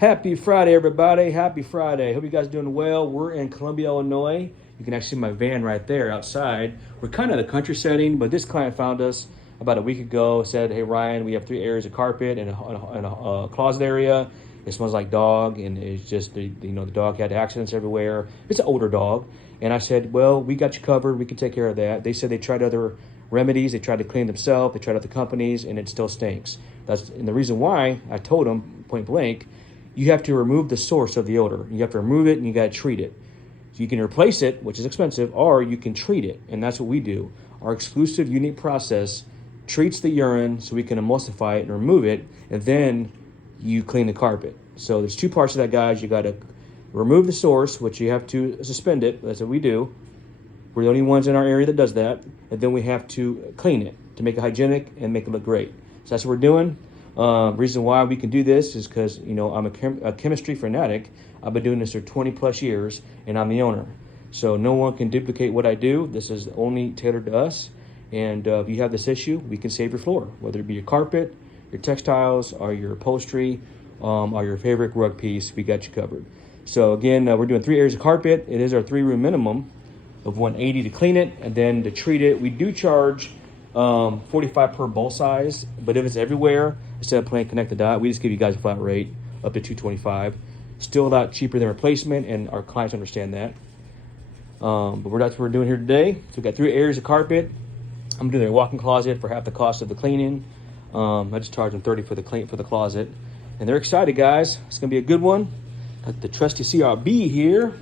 Happy Friday, everybody. Happy Friday. Hope you guys are doing well. We're in Columbia, Illinois. You can actually see my van right there outside. We're kind of in a country setting, but this client found us about a week ago, said, hey, Ryan, we have 3 areas of carpet and a closet area. It smells like dog, and it's just, the dog had accidents everywhere. It's an older dog. And I said, well, we got you covered. We can take care of that. They said they tried other remedies. They tried to clean themselves. They tried other companies, and it still stinks. And the reason why, I told them point blank, you have to remove the source of the odor. You have to remove it, and you got to treat it. So you can replace it, which is expensive, or you can treat it, and that's what we do. Our exclusive, unique process treats the urine so we can emulsify it and remove it, and then you clean the carpet. So there's 2 parts of that, guys. You got to remove the source, which you have to suspend it. That's what we do. We're the only ones in our area that does that. And then we have to clean it to make it hygienic and make it look great. So that's what we're doing. Reason why we can do this is because, I'm a chemistry fanatic. I've been doing this for 20 plus years, and I'm the owner. So no one can duplicate what I do. This is only tailored to us. And if you have this issue, we can save your floor, whether it be your carpet, your textiles, or your upholstery, or your favorite rug piece. We got you covered. So again, we're doing 3 areas of carpet. It is our 3-room minimum of $180 to clean it, and then to treat it, we do charge $45 per bowl size. But if it's everywhere, instead of playing connect the dot, we just give you guys a flat rate up to $225. Still a lot cheaper than replacement, and our clients understand that. But that's what we're doing here today. So we've got 3 areas of carpet. I'm doing a walk-in closet for half the cost of the cleaning. I just charge them $30 for the closet, and they're excited, guys. It's gonna be a good one. Got the trusty CRB here.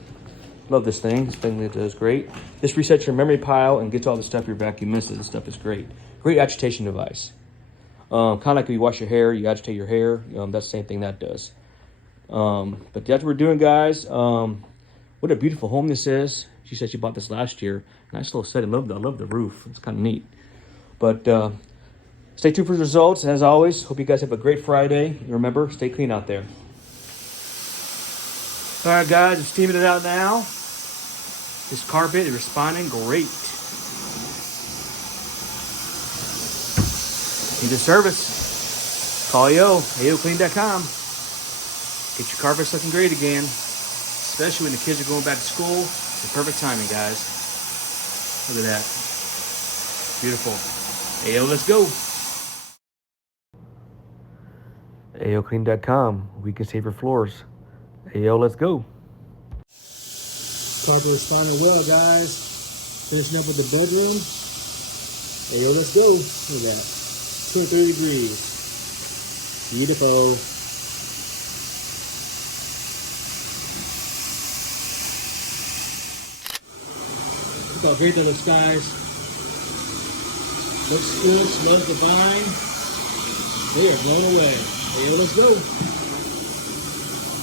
Love this thing. This thing does great. This resets your memory pile and gets all the stuff your vacuum misses. This stuff is great. Great agitation device. Kind of like when you wash your hair, you agitate your hair. That's the same thing that does. But that's what we're doing, guys. What a beautiful home this is. She said she bought this last year. Nice little setting. I love the roof. It's kind of neat. But stay tuned for the results. As always, hope you guys have a great Friday. And remember, stay clean out there. All right, guys, I'm steaming it out now. This carpet is responding great. Need a service? Call AOCleaning.com. Get your carpets looking great again, especially when the kids are going back to school. It's the perfect timing, guys. Look at that. Beautiful. AO, let's go. AOCleaning.com. We can save your floors. AO, let's go. Carpet responding well, guys. Finishing up with the bedroom. AO, let's go. Look at that. 230 degrees. Beautiful. Look how great that looks, guys. Looks good, smells divine. They are blown away. AO, let's go.